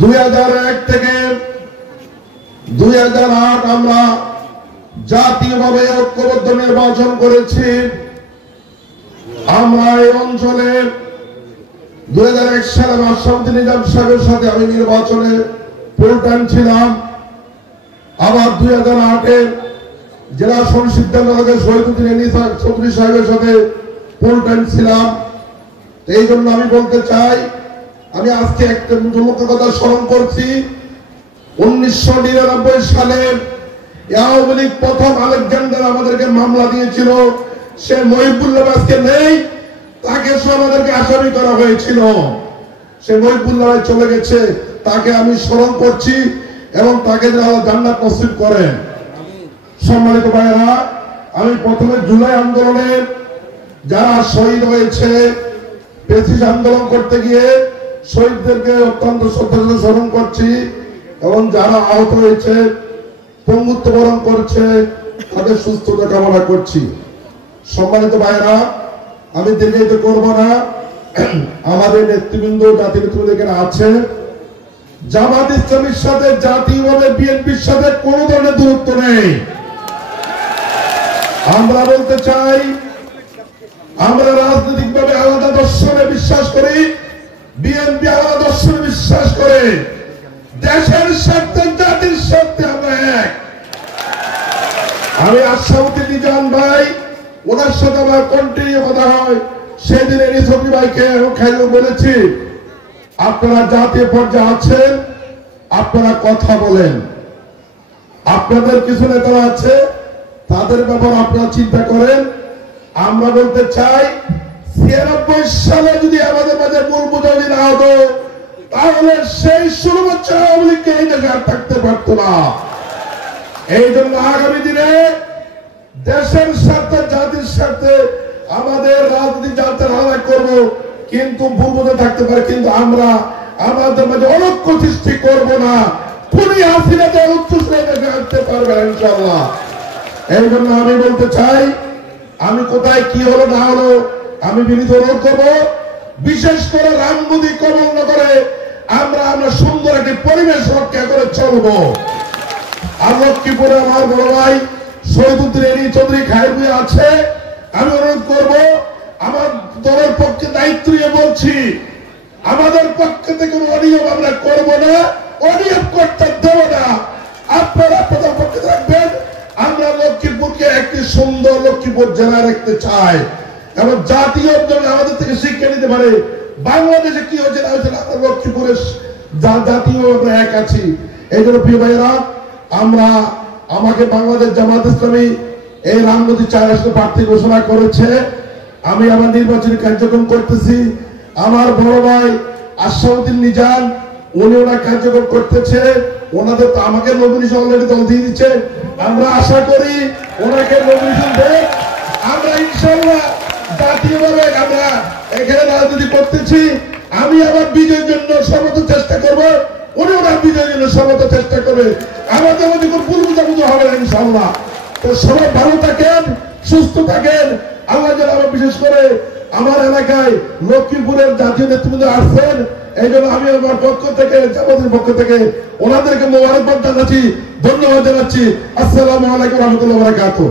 2001 থেকে 2008 আমরা জাতীয়ভাবে ঐক্যবদ্ধ নির্বাচন করেছি। আমরা এই অঞ্চলে 2001 সালে মাশরাফি নিজাম সাহেবের সাথে আমি নির্বাচনে ফুল টাইম ছিলাম। আবার 2008-এ জেলা সিদ্ধান্ত শহীদুদ্দিন চৌধুরী সাহেবের সাথে ফুল টাইম ছিলাম। এই জন্য আমি বলতে চাই, আমি আজকে একটা মুখ্য কথা স্মরণ করছি। 1999 সালে আওয়ামী লীগ প্রথম আলেকজান্ডার আমাদেরকে মামলা দিয়েছিল, সে মহিবুল্লাহ আজকে নেই, তাকে আমাদেরকে আসামি করা হয়েছিল। সে মহিবুল্লাহ চলে গেছে, তাকে আমি স্মরণ করছি এবং তাকে যেন আল্লাহ জান্নাত নসিব করেন। সম্মানিত ভাইয়েরা, আমি প্রথমে জুলাই আন্দোলনে যারা শহীদ হয়েছে, পেশিস আন্দোলন করতে গিয়ে শহীদদেরকে অত্যন্ত শ্রদ্ধার স্মরণ করছি এবং যারা আহত হয়েছে, পঙ্গুত্ব বরণ করছে, তাদের সুস্থতা কামনা করছি। সম্মানিত ভাইয়েরা, আমি দীর্ঘায়িত করব না। আমাদের নেতৃবৃন্দ, জাতীয় নেতৃবৃন্দ এখানে আছে। জামাত ইসলামীর সাথে জাতীয়ভাবে বিএনপির সাথে কোন ধরনের দূরত্ব নেই। আমরা বলতে চাই, আমরা রাজনৈতিকভাবে আলাদা দর্শনে বিশ্বাস করি, বিএনপি আলাদা দর্শনে বিশ্বাস করে। দেশের স্বার্থে, জাতির স্বার্থে আমরা এক। আমি আশরাফুদ্দিন নিজাম ভাই, ওনার সাথে আমার কন্টিনিউ কথা হয়। সেদিন এরিসবি ভাইকে এবং খাইলেও বলেছি, আপনারা জাতীয় পর্যায়ে আছেন, আপনারা কথা বলেন। আপনাদের কিছু নেতারা আছে, তাদের ব্যাপারে আপনারা চিন্তা করেন। আমরা বলতে চাই, 96 সালে যদি আমাদের মাঝে মূল বোঝাবুঝি না হতো, তাহলে সেই 16 বছর আওয়ামী লীগকে এই দেশে আর থাকতে পারতো না। এই জন্য আগামী দিনে দেশের স্বার্থে, জাতির স্বার্থে আমাদের রাজনীতি যাত্রা আলাদা করব, কিন্তু ভুল বোঝা থাকতে পারে, কিন্তু আমরা আমাদের মাঝে অনৈক্য সৃষ্টি করব না। খুনি হাসিনাকে উচ্চশ্রেণী দেখে আনতে পারবে ইনশাআল্লাহ। এই জন্য আমি বলতে চাই, আমি কোথায় কি হলো না হলো আমি বিনীত অনুরোধ করবো, বিশেষ করে রামগতি কবল না করে আমরা সুন্দর একটি পরিবেশ রক্ষা করে চলবো। আর লক্ষ্মীপুরে আমার বড় ভাই শহীদুদ্দিন চৌধুরী খায়রুল আছে, আমি অনুরোধ করব, আমার দলের পক্ষে দায়িত্ব নিয়ে বলছি, আমাদের পক্ষে থেকে কোনো অনিয়ম আমরা করবো না, অনিয়ম করতে দেব না। আপনারা আপনাদের পক্ষে রাখবেন। আমরা লক্ষ্মীপুরকে একটি সুন্দর লক্ষ্মীপুর জেলা রাখতে চাই এবং জাতীয় আমাদের থেকে শিক্ষা নিতে পারে। বাংলাদেশে কি হচ্ছে না হচ্ছে, আমরা লক্ষ্মীপুরের জাতীয় আমরা এক আছি। এই জন্য প্রিয় ভাইয়েরা, আমাকে বাংলাদেশ জামাত ইসলামী এই রামগতি 4 আসনে প্রার্থী ঘোষণা করেছে। আমি আমার নির্বাচনী কার্যক্রম করতেছি। আমার বড় ভাই আশরাফুদ্দিন নিজাম, উনি ওনার কার্যক্রম করতেছে। ওনাদের তো আমাকে নমিনেশন অলরেডি দল দিয়ে দিচ্ছে। আমরা আশা করি ওনাকে নমিনেশন দেয়। আমরা ইনশাআল্লাহ জাতীয়ভাবে আমরা এখানে রাজনীতি করতেছি। আমি আমার বিজয়ের জন্য সর্বোচ্চ চেষ্টা করব, উনি ওনার বিজয়ের জন্য সর্বোচ্চ চেষ্টা করবে। আমাদের মধ্যে কোনো ভুল বোঝাবুঝি হবে না ইনশাআল্লাহ। তো সবাই ভালো থাকেন, সুস্থ থাকেন। আল্লাহ যেন আমার বিশেষ করে আমার এলাকায় লক্ষ্মীপুরের জাতীয় নেতৃবৃন্দ আসছেন, এই জন্য আমি আমার পক্ষ থেকে, জামাতের পক্ষ থেকে ওনাদেরকে মোবারকবাদ জানাচ্ছি, ধন্যবাদ জানাচ্ছি। আসসালামু আলাইকুম ওয়া রাহমাতুল্লাহি ওয়া বারাকাতুহু।